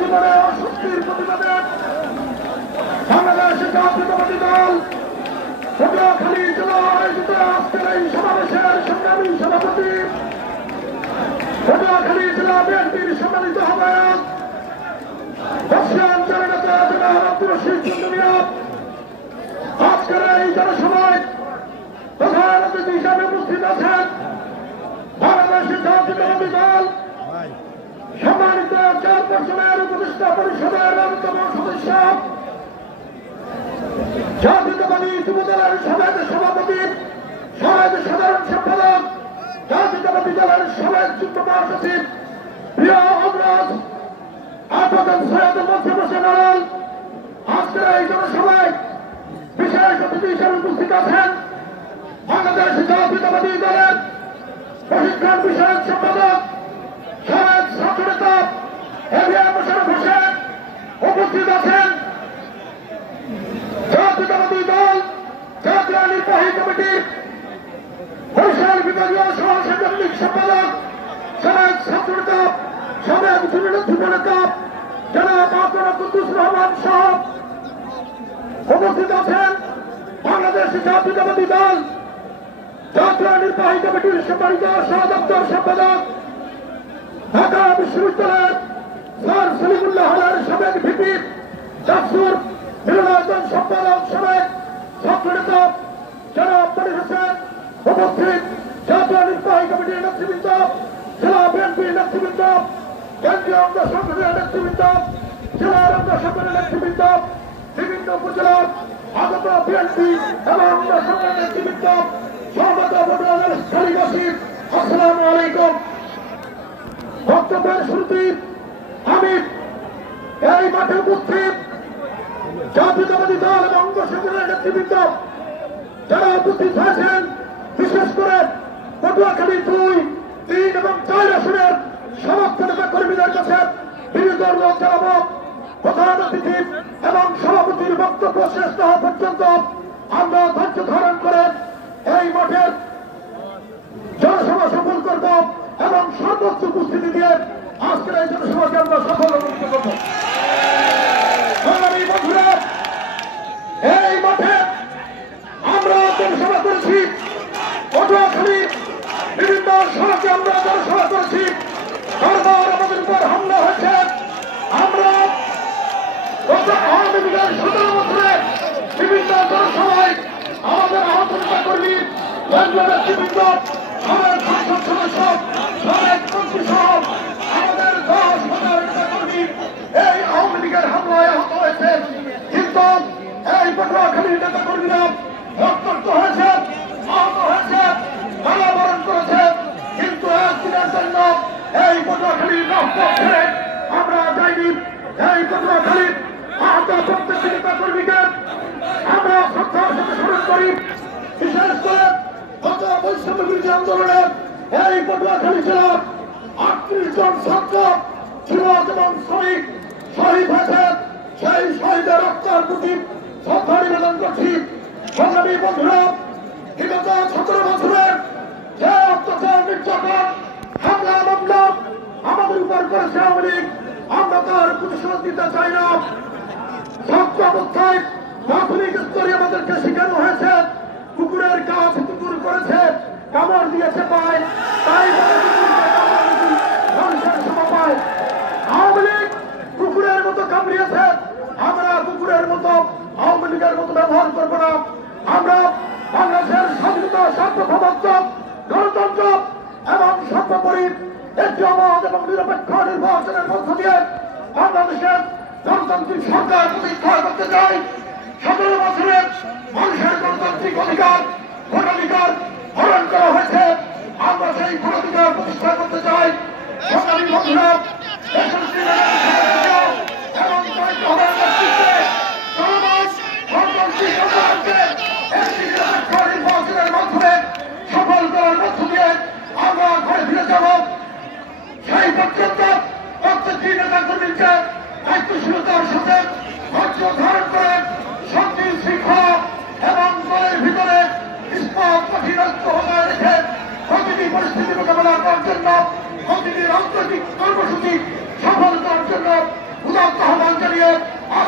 জীবনে অশক্তির প্রতিবাদে বাংলাদেশ জাতীয়তাবাদী দল পটুয়াখালী জেলা আয়োজিত আজকের এই সমাবেশের সংগ্রামী সভাপতি পটুয়াখালী জেলা বিএনপির সম্মানিত আহ্বায়ক বর্ষিয়াঞ্চলের নেতা জনাব আব্দুর রশিদ চন্দ্র মিয়া আজকের এই জনসভায় প্রধান অতিথি হিসাবে উপস্থিত আছেন বাংলাদেশের জাতীয়তাবাদী দল সম্মানিত চেয়ারপারসনের উপদেষ্টা পরিষদের অন্যতম সদস্য জাতীয়তাবাদী যুব দলের সাবেক সভাপতি সাবেক সাধারণ সম্পাদক জাতীয়তাবাদী দলের সাবেক যুগ্ম মহাসচিব প্রিয় অগ্রজ আটকেন সৈয়দ মঞ্চে বসে নারাল আজকের এই জনসভায় বিশেষ অতিথি হিসেবে উপস্থিত আছেন বাংলাদেশ জাতীয়তাবাদী দলের প্রশিক্ষণ বিষয়ক সম্পাদক সাবেক ছাত্র নেতা এভিএম মোশাররফ হোসেন উপস্থিত আছেন জাতীয়তাবাদী দল জাতীয় নির্বাহী কমিটির বরিশাল বিভাগীয় সহসাংগঠনিক সম্পাদক সাবেক ছাত্র নেতা সাবেক যুব নেতা জনাব মাওলানা কুদ্দুস রহমান সহ উপস্থিত আছেন বাংলাদেশ জাতীয়তাবাদী দল জাতীয় নির্বাহী কমিটির সম্মানিত সহদপ্তর সম্পাদক ঢাকা বিশ্ববিদ্যালয়ের স্যার সলিমুল্লাহ হলের সাবেক ভিপি ডাকসুর মিলনায়তন সম্পাদক সাবেক ছাত্র নেতা জনাব মনির হোসেন উপস্থিত জাতীয় নির্বাহী কমিটির নেতৃবৃন্দ জেলা বিএনপির নেতৃবৃন্দ কেন্দ্রীয় অঙ্গ সংগঠনের নেতৃবৃন্দ জেলার অঙ্গ সংগঠনের নেতৃবৃন্দ বিভিন্ন উপজেলার আগত বিএনপি এবং অঙ্গ সংগঠনের নেতৃবৃন্দ সহমত ভোটারের স্থলীবাসী আসসালামু আলাইকুম। বক্তব্যের শুরুতেই আমি এই মাঠে উপস্থিত জাতীয়তাবাদী দল এবং অঙ্গ সংগঠনের নেতৃবৃন্দ যারা উপস্থিত হয়েছেন বিশেষ করে পটুয়াখালী 2, 3 এবং 4 আসনের সমস্ত নেতা কর্মীদের কাছে বিনীত অনুরোধ জানাবো প্রধান অতিথি এবং সভাপতির বক্তব্য শেষ হওয়া পর্যন্ত আমরা ধৈর্য ধারণ করে এই মাঠের জনসভা সফল করব এবং সর্বোচ্চ উপস্থিতি দিয়ে আজকের এই জনসভাকে আমরা সফল অনুষ্ঠিত করব। সংগ্রামী বন্ধুরা, এই মাঠে আমরা জনসভা করেছি, পটুয়াখালী বিভিন্ন সড়কে আমরা জনসভা করেছি, বারবার আমাদের উপর হামলা হয়েছে। আমরা গত আওয়ামী লীগের 17 বছরে বিভিন্ন জনসভায় আমাদের আহত নেতা কর্মী কেন্দ্রীয় নেতৃবৃন্দ সাবেক সংসদ সদস্য সাবেক মন্ত্রী সহ আমাদের 10,000 নেতা কর্মী এই আওয়ামী লীগের হামলায় আহত হয়েছে। কিন্তু এই পটুয়াখালীর নেতা কর্মীরা রক্তাক্ত হয়েছে, আহত হয়েছে, মালাবরণ করেছে। কিন্তু একদিনের জন্য এই পটুয়াখালীর রক্ত ছেড়ে আমরা যাইনি। এই পটুয়াখালীর আহত প্রত্যেকটি নেতা কর্মীকে আমরা শ্রদ্ধার সাথে স্মরণ করি। বিশেষ করে গত বৈষম্য বিরোধী আন্দোলনে এই পটুয়াখালী জেলার 38 জন ছাত্র যুবক এবং শ্রমিক শহীদ হয়েছে। সেই শহীদের রক্তের প্রতি শ্রদ্ধা নিবেদন করছি। সংগ্রামী বন্ধুরা, বিগত 17 বছরের যে অত্যাচার নির্যাতন হামলা মামলা আমাদের উপর করেছে আওয়ামী লীগ, আমরা তার প্রতিশোধ দিতে চাই না। ছাত্র অবস্থায় প্রাথমিক স্তরে আমাদেরকে শেখানো হয়েছে কুকুরের কাজ কুকুর করেছে, কামড় দিয়েছে পায়, তাই মানুষের সভা পায়। আওয়ামী লীগ কুকুরের মতো কামড়িয়েছে, আমরা কুকুরের মতো আওয়ামী লীগের মতো ব্যবহার করবো না। আমরা বাংলাদেশের স্বাধীনতা, সার্বভৌমত্ব, গণতন্ত্র এবং সর্বোপরি একটি অবাধ এবং নিরপেক্ষ নির্বাচনের মধ্য দিয়ে বাংলাদেশের গণতান্ত্রিক সরকার প্রতিষ্ঠা করতে চাই। 17 বছরে মানুষের গণতান্ত্রিক অধিকার, ভোটাধিকার হরণ করা হয়েছে, আমরা সেই ভোটাধিকার প্রতিষ্ঠা করতে চাই। সংগ্রামী বন্ধুরা, নির্বাচনের মাধ্যমে সফল করার মধ্য দিয়ে আমরা ঘরে ফিরে যাব। সেই পর্যন্ত প্রত্যেকটি নেতা কর্মীকে দায়িত্বশীলতার সাথে ধৈর্য ধারণ করে শান্তি শৃঙ্খলা এবং দলের ভিতরে ইস্পাত কঠিনত্ব বজায় রেখে প্রতিটি পরিস্থিতি মোকাবেলা করার জন্য প্রতিটি রাজনৈতিক কর্মসূচি সফল করার জন্য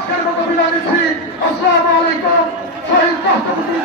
আজকের মতো বিদায় নিচ্ছি। আসসালামু আলাইকুম। শহীদ রাষ্ট্রপতি